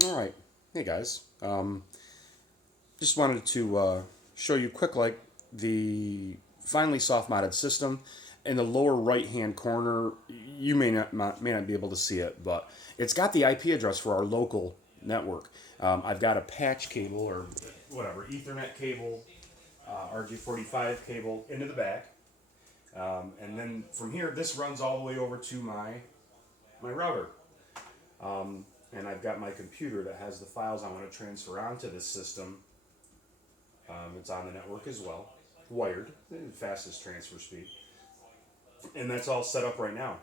All right, hey guys. Just wanted to show you quick like the finally soft modded system. In the lower right hand corner, you may not be able to see it, but it's got the IP address for our local network. I've got a patch cable or whatever Ethernet cable, RJ45 cable into the back, and then from here this runs all the way over to my router. And I've got my computer that has the files I want to transfer onto this system. It's on the network as well, wired, fastest transfer speed, and that's all set up right now.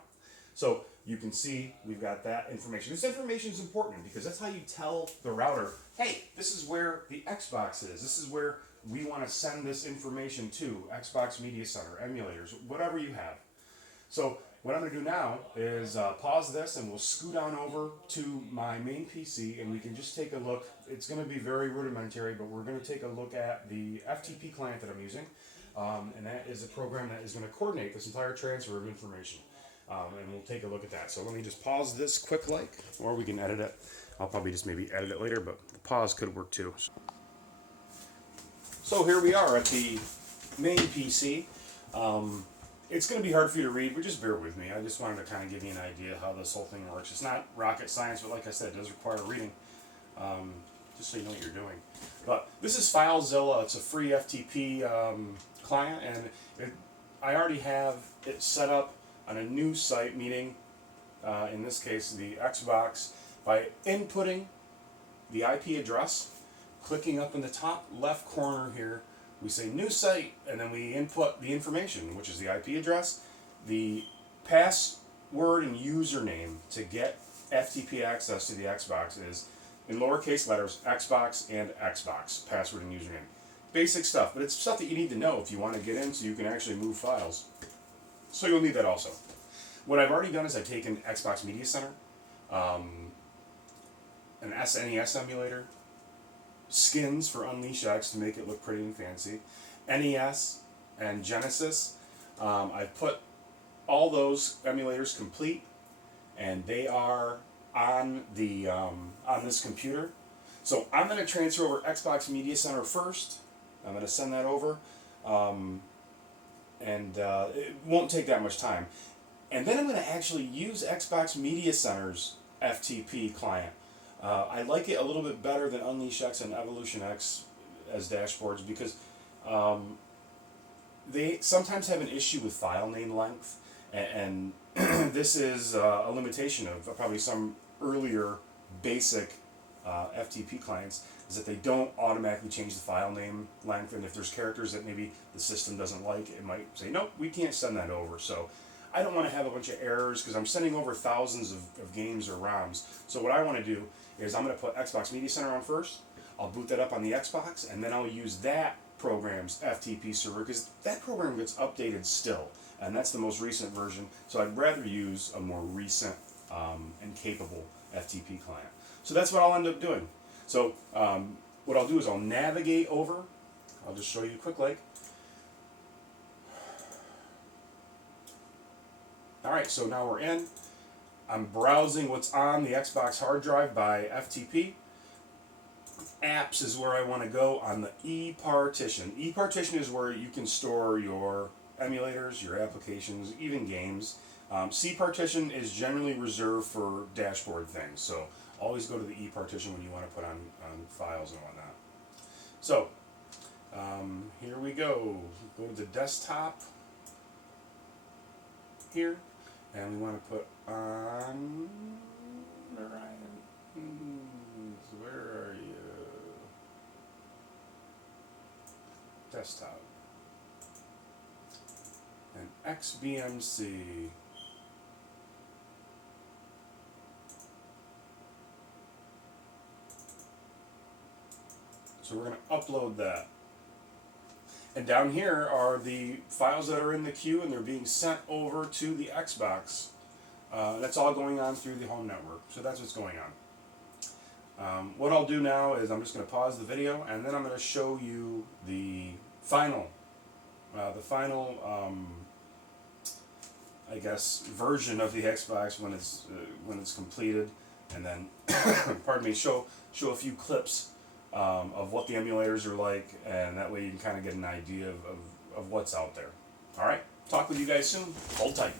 So you can see we've got that information. This information is important because that's how you tell the router, hey, this is where the Xbox is. This is where we want to send this information to Xbox Media Center, emulators, whatever you have. So what I'm going to do now is pause this and we'll scoot on over to my main PC and we can just take a look. It's going to be very rudimentary, but we're going to take a look at the FTP client that I'm using. And that is a program that is going to coordinate this entire transfer of information. And we'll take a look at that. So let me just pause this quick like, or we can edit it. I'll probably just maybe edit it later, but the pause could work too. So here we are at the main PC. It's going to be hard for you to read, but just bear with me. I just wanted to kind of give you an idea how this whole thing works. It's not rocket science, but like I said, it does require reading, just so you know what you're doing. But this is FileZilla. It's a free FTP client, and I already have it set up on a new site, meaning, in this case, the Xbox, by inputting the IP address, clicking up in the top left corner here, we say new site, and then we input the information, which is the IP address, the password and username to get FTP access to the Xbox is, in lowercase letters, Xbox and Xbox, password and username. Basic stuff, but it's stuff that you need to know if you want to get in so you can actually move files. So you'll need that also. What I've already done is I've taken Xbox Media Center, an SNES emulator, skins for Unleash X to make it look pretty and fancy, NES and Genesis. I've put all those emulators complete, and they are on the on this computer. So I'm going to transfer over Xbox Media Center first. I'm going to send that over, and it won't take that much time. And then I'm going to actually use Xbox Media Center's FTP client. I like it a little bit better than Unleash X and Evolution X as dashboards because they sometimes have an issue with file name length, and this is a limitation of probably some earlier basic FTP clients, is that they don't automatically change the file name length, and if there's characters that maybe the system doesn't like, it might say, nope, we can't send that over. So I don't want to have a bunch of errors because I'm sending over thousands of games or ROMs. So what I want to do is I'm going to put Xbox Media Center on first. I'll boot that up on the Xbox, and then I'll use that program's FTP server because that program gets updated still, and that's the most recent version. So I'd rather use a more recent and capable FTP client. So that's what I'll end up doing. So what I'll do is I'll navigate over. I'll just show you a quick like. Alright, so now we're in. I'm browsing what's on the Xbox hard drive by FTP. Apps is where I want to go on the E partition. E partition is where you can store your emulators, your applications, even games. C partition is generally reserved for dashboard things, so always go to the E partition when you want to put on files and whatnot. So, here we go. Go to the desktop here, and we want to put on Orion. Where are you? Desktop. And XBMC. So we're going to upload that. And down here are the files that are in the queue, and they're being sent over to the Xbox. That's all going on through the home network. So that's what's going on. What I'll do now is I'm just going to pause the video, and then I'm going to show you the final, I guess, version of the Xbox when it's completed. and then, pardon me, show a few clips of what the emulators are like, and that way you can kind of get an idea of what's out there. All right, talk with you guys soon. Hold tight.